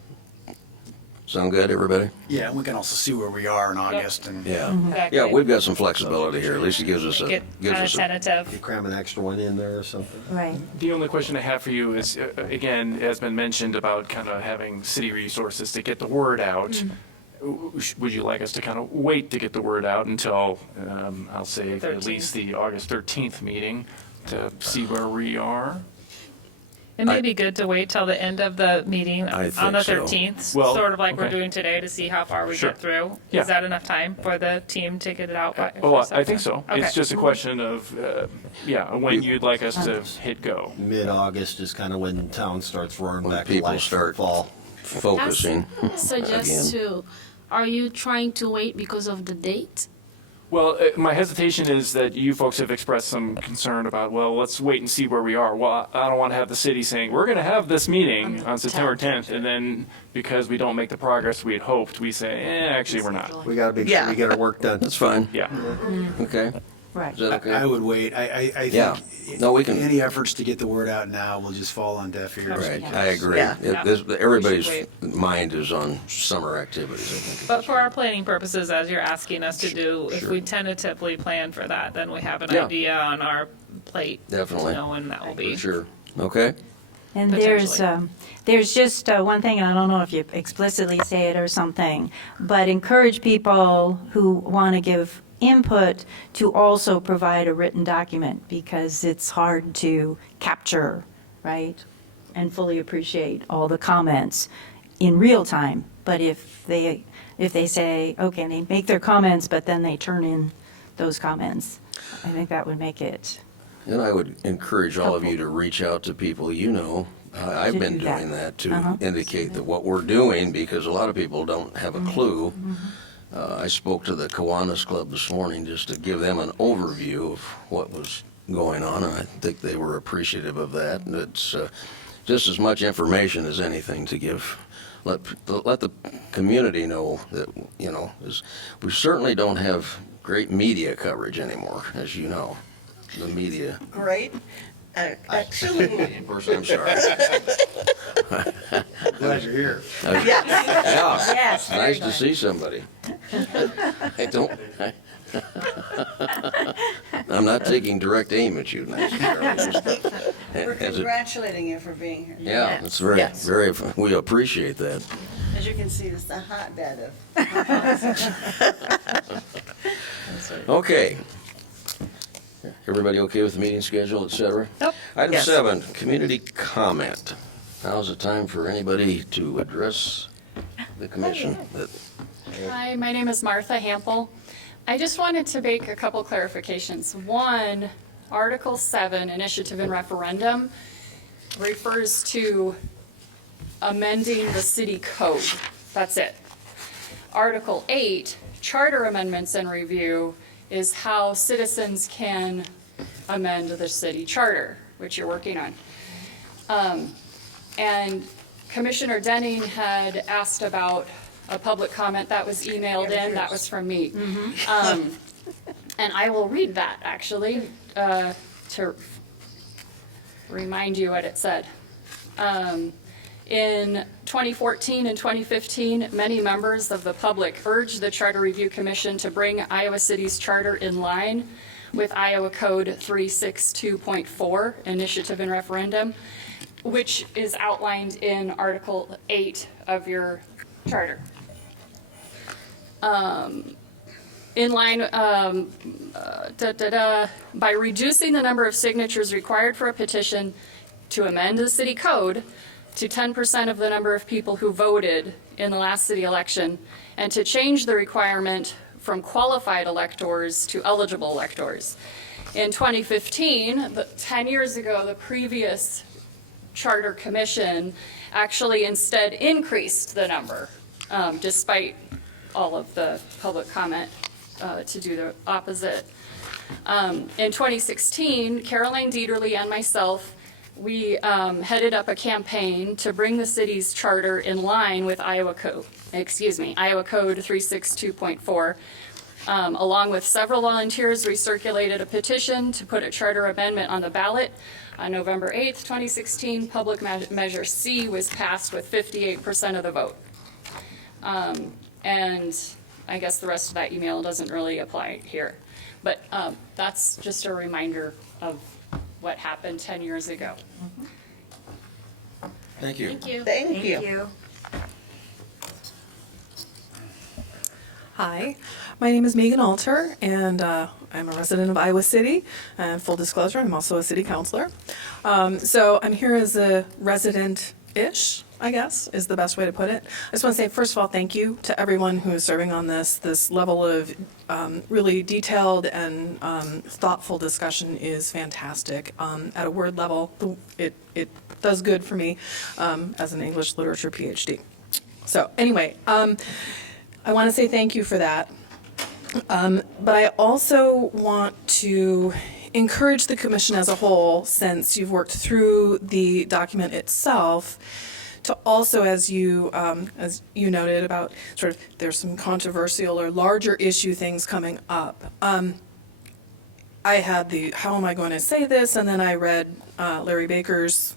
Sound good, everybody? Yeah, and we can also see where we are in August and. Yeah. Exactly. Yeah, we've got some flexibility here. At least it gives us Make it kind of a, tentative. You cram an extra one in there or something? Right. The only question I have for you is, again, has been mentioned about kind of having city resources to get the word out. would you like us to kind of wait to get the word out until, I'll say, at least the August 13th meeting to see where we are? It may be good to wait till the end of the meeting I on the think so. 13th, Well, sort of like we're okay. doing today, to see how far we Sure. get through. Yeah. Is that enough time for the team to get it out by? Oh, I think so. Okay. It's just a question of, when you'd like us to hit go. Mid-August is kind of when town starts roaring When back to people life for start fall. focusing. Suggest Again. to, are you trying to wait because of the date? Well, my hesitation is that you folks have expressed some concern about, well, let's wait and see where we are. Well, I don't want to have the city saying, we're going to have this meeting on September 10th, and then because we don't make the progress we had hoped, we say, actually, we're not. We gotta make sure Yeah. we get our work done. That's fine. Yeah. Okay. Right. Is that okay? I would wait. I Yeah. think No, we can- any efforts to get the word out now will just fall on deaf ears. Right, because- I agree. Yeah. Everybody's We should mind is on summer activities, I think. But for our planning purposes, as you're asking us to do, if Sure. we tentatively plan for that, then we have an Yeah. idea on our plate. Definitely. To know when that will be. For sure. Okay? And Potentially. there's just one thing, and I don't know if you explicitly say it or something, but encourage people who want to give input to also provide a written document, because it's hard to capture, right? And fully appreciate all the comments in real time. But if they say, okay, and they make their comments, but then they turn in those comments, I think that would make it. And I would encourage all of you to reach out to people you know. I've To been do that. doing that to Uh-huh. indicate that what we're doing, because a lot of people don't have a clue. I spoke to the Kiwanis Club this morning just to give them an overview of what was going on, and I think they were appreciative of that. And it's just as much information as anything to give. Let the community know that, we certainly don't have great media coverage anymore, as you know. The media. Great. Actually, Of course, I'm sorry. Glad you're here. yes. Yeah. Yes. Nice to see somebody. I'm not taking direct aim at you necessarily. We're As it- congratulating you for being here. Yeah, it's very, Yes. very, we appreciate that. As you can see, it's the hotbed of. Okay. Everybody okay with the meeting schedule, et cetera? Yep. Item Yes. 7, community comment. Now's the time for anybody to address the commission. Hi, my name is Martha Hampel. I just wanted to make a couple clarifications. One, Article 7, Initiative and Referendum, refers to amending the city code. That's it. Article 8, Charter Amendments and Review, is how citizens can amend the city charter, which you're working on. And Commissioner Denning had asked about a public comment that was emailed in, that was from me. And I will read that, actually, to remind you what it said. In 2014 and 2015, many members of the public urged the Charter Review Commission to bring Iowa City's charter in line with Iowa Code 362.4, Initiative and Referendum, which is outlined in Article 8 of your charter. In line, by reducing the number of signatures required for a petition to amend the city code to 10% of the number of people who voted in the last city election, and to change the requirement from qualified electors to eligible electors. In 2015, 10 years ago, the previous Charter Commission actually instead increased the number, despite all of the public comment to do the opposite. In 2016, Caroline Dieterle and myself, we headed up a campaign to bring the city's charter in line with Iowa Code 362.4. Along with several volunteers, we circulated a petition to put a charter amendment on the ballot. On November 8th, 2016, Public Measure C was passed with 58% of the vote. And I guess the rest of that email doesn't really apply here. But that's just a reminder of what happened 10 years ago. Thank you. Thank you. Hi, my name is Megan Alter, and I'm a resident of Iowa City. And full disclosure, I'm also a city councilor. So I'm here as a resident-ish, I guess, is the best way to put it. I just want to say, first of all, thank you to everyone who is serving on this level of really detailed and thoughtful discussion is fantastic. At a word level, it does good for me as an English literature PhD. So anyway, I want to say thank you for that. But I also want to encourage the commission as a whole, since you've worked through the document itself, to also, as you noted about sort of there's some controversial or larger issue things coming up. I had how am I going to say this? And then I read Larry Baker's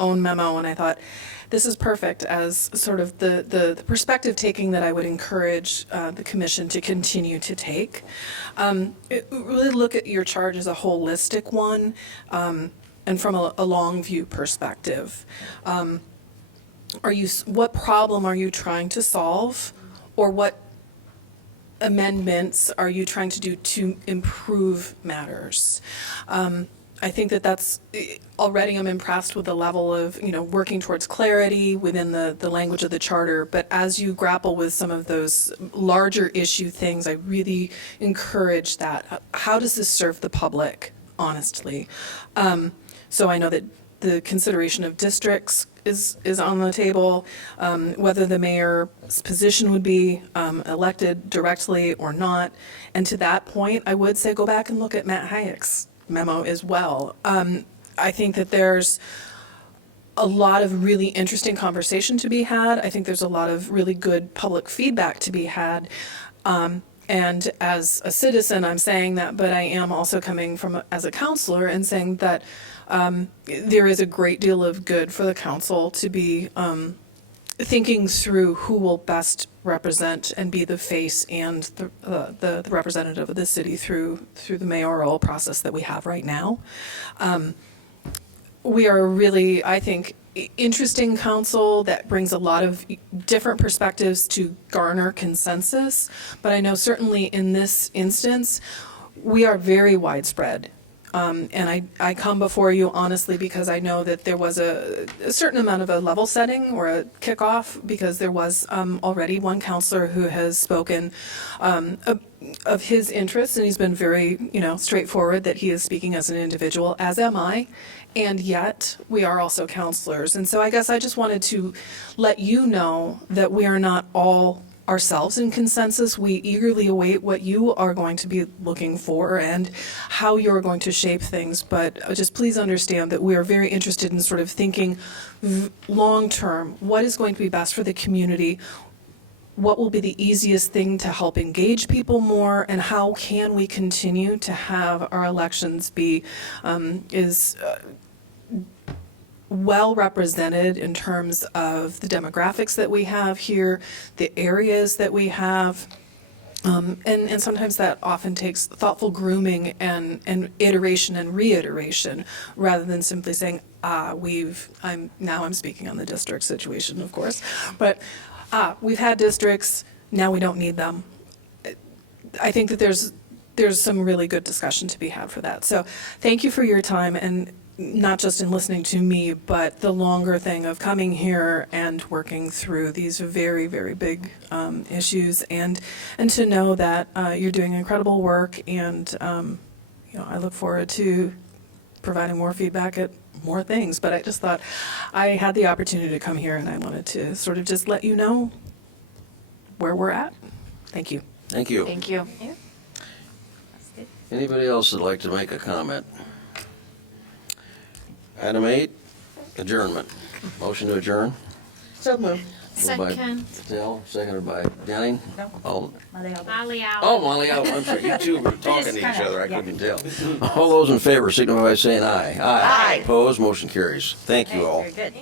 own memo, and I thought, this is perfect as sort of the perspective taking that I would encourage the commission to continue to take. Really look at your charge as a holistic one and from a long view perspective. What problem are you trying to solve, or what amendments are you trying to do to improve matters? I think that's already I'm impressed with the level of, working towards clarity within the language of the charter. But as you grapple with some of those larger issue things, I really encourage that. How does this serve the public, honestly? So I know that the consideration of districts is on the table, whether the mayor's position would be elected directly or not. And to that point, I would say go back and look at Matt Hayek's memo as well. I think that there's a lot of really interesting conversation to be had. I think there's a lot of really good public feedback to be had. And as a citizen, I'm saying that, but I am also coming from as a counselor and saying that there is a great deal of good for the council to be thinking through who will best represent and be the face and the representative of the city through the mayoral process that we have right now. We are really, I think, interesting council that brings a lot of different perspectives to garner consensus. But I know certainly in this instance, we are very widespread. And I come before you honestly because I know that there was a certain amount of a level setting or a kickoff, because there was already one counselor who has spoken of his interests, and he's been very, straightforward that he is speaking as an individual, as am I, and yet we are also counselors. And so I guess I just wanted to let you know that we are not all ourselves in consensus. We eagerly await what you are going to be looking for and how you're going to shape things. But just please understand that we are very interested in sort of thinking long term, what is going to be best for the community, what will be the easiest thing to help engage people more, and how can we continue to have our elections be well represented in terms of the demographics that we have here, the areas that we have. And sometimes that often takes thoughtful grooming and iteration and reiteration, rather than simply saying, I'm speaking on the district situation, of course, but we've had districts, now we don't need them. I think that there's some really good discussion to be had for that. So thank you for your time, and not just in listening to me, but the longer thing of coming here and working through these very, very big issues, and to know that you're doing incredible work, and I look forward to providing more feedback at more things. But I just thought I had the opportunity to come here, and I wanted to sort of just let you know where we're at. Thank you. Thank you. Thank you. Anybody else that'd like to make a comment? Item 8, adjournment. Motion to adjourn. So moved. Moved by Second. Patel, seconded by Denning. Oh, Molly out. Molly, I'm sorry, you two were talking to each other, I couldn't tell. All those in favor signify by saying aye. Aye. Opposed, motion carries. Thank you all. Very good.